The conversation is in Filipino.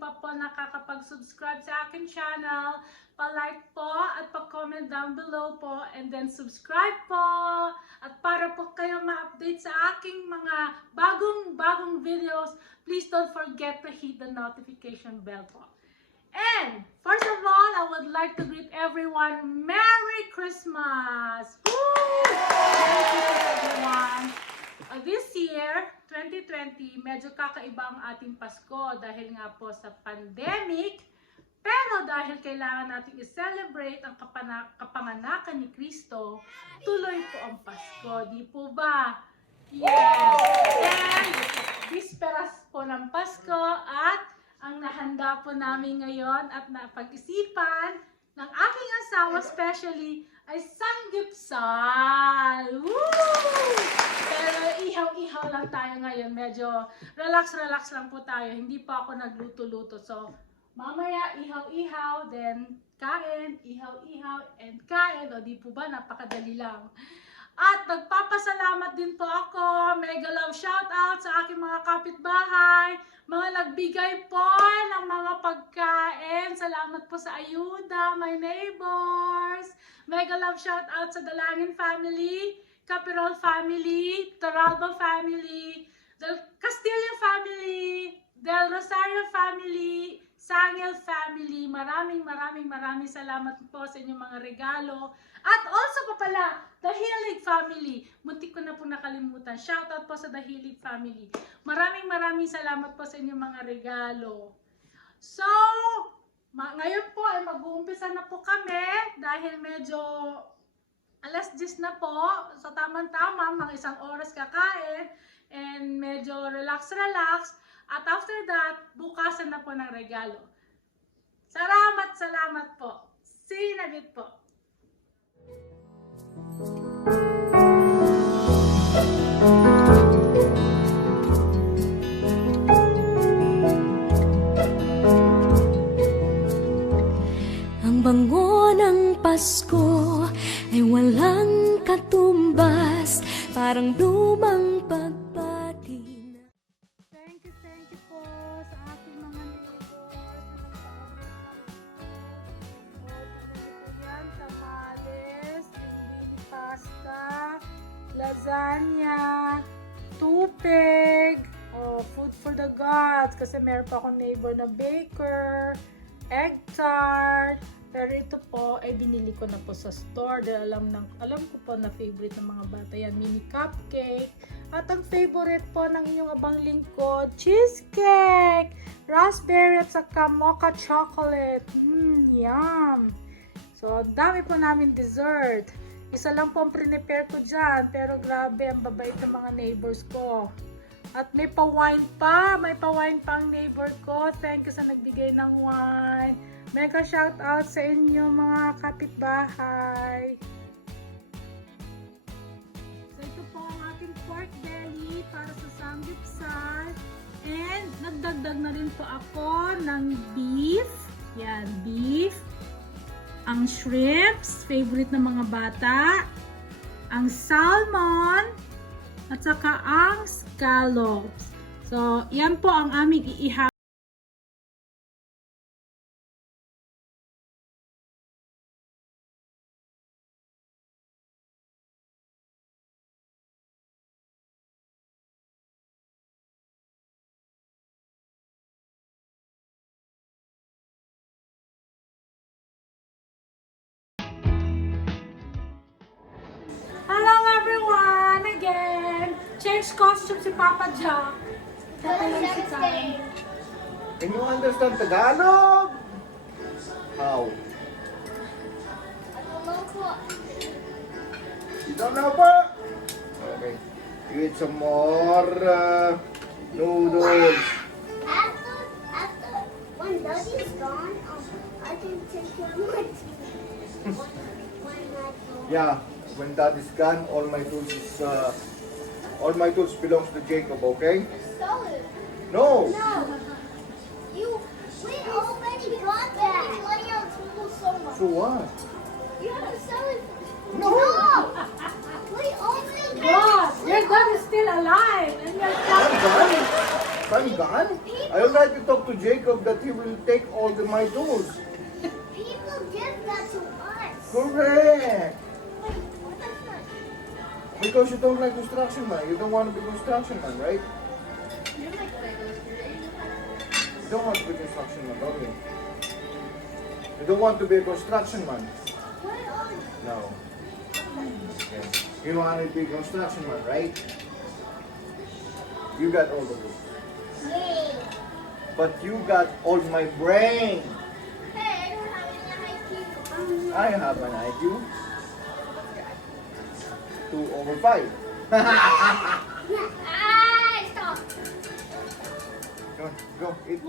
pa po nakakapag-subscribe sa akin channel, pa-like po at pa-comment down below po, and then subscribe po. At para po kayo ma-update sa aking mga bagong videos, please don't forget to hit the notification bell po. And first of all, I would like to greet everyone, Merry Christmas! Woo! Merry Christmas, everyone! This year, 2020, medyo kakaiba ang ating Pasko dahil nga po sa pandemic. Pero dahil kailangan natin i-celebrate ang kapanganakan ni Kristo, tuloy po ang Pasko. Di po ba? Yes! And bisperas po ng Pasko at ang nahanda po namin ngayon at napag-isipan ng aking asawa especially ay samgyupsal. Woo! Pero ihaw-ihaw lang tayo ngayon. Medyo relax lang po tayo. Hindi pa ako nagluto-luto. So, mamaya ihaw-ihaw, then kain, ihaw-ihaw, and kain. O di po ba? Napakadali lang. At nagpapasalamat din po ako. Mega love shoutout sa aking mga kapitbahay, mga nagbigay po ng mga pagkain. Salamat po sa ayuda, my neighbors. Mega love shoutout sa Dalangin family, Capirol family, Toralba family, Del Castillo family, Del Rosario family, Sangel family. Maraming salamat po sa inyong mga regalo. At also pa pala, The Hilig family. Muntik ko na po nakalimutan. Shoutout po sa The Hilig family. Maraming salamat po sa inyong mga regalo. So, ngayon po ay mag-uumpisa na po kami dahil medyo alas 10 na po. So, tamang-tama, mga isang oras kakain and medyo relax. At after that, bukasan na po ng regalo. Salamat po. See you in a bit po. Ang bango ng Pasko ay walang katumbas, parang lumang pagpati. Thank you po sa aking mga neighbors. Yan, tamales, hindi pasta, lasagna, tupig, food for the gods. Kasi meron pa akong neighbor na baker, egg tart. Pero ito po ay binili ko na po sa store dahil alam ko po na favorite ng mga bata yan, mini cupcake. At ang favorite po ng inyong abang lingkod, cheesecake, raspberry at saka mocha chocolate. Yum! So, dami po namin dessert. Isa lang po ang prepare ko dyan, pero grabe, ang babait ng mga neighbors ko. At may pa-wine pa ang neighbor ko. Thank you sa nagbigay ng wine. Mega shout out sa inyo mga kapitbahay. So ito po ang aking pork belly para sa samgyupsal. And nagdagdag na rin po ako ng beef. Yan, beef. Ang shrimps, favorite ng mga bata. Ang salmon. At saka ang scallops. So, yan po ang aming iihaw. Hello everyone! Again! Change costume si Papa Jack. Si Karen. Can you understand Tagalog? How? You don't know po? Okay. You eat some more noodles. After when Daddy's gone, I can take care of my teeth. Yeah. When Dad is gone, all my tools belongs to Jacob, okay? Sell it. No! No. We already got that. We like our tools so much. So what? You have to sell it. No! No. We already God, your dad is still alive. And you're I'm gone. I'm gone. I already talked to Jacob that he will take all my tools. People give that to us. Correct. Wait, what is that? Because you don't like construction man. You don't want to be construction man, right? You like Legos, right? You don't want to be construction man, don't you? You don't want to be a construction man. What are No. Yeah. You want to be a construction man, right? You got all the tools. Yay! But you got all my brain. Hey, I don't have any IQ. I have an IQ. 2/5. Ah, stop. Go, eat.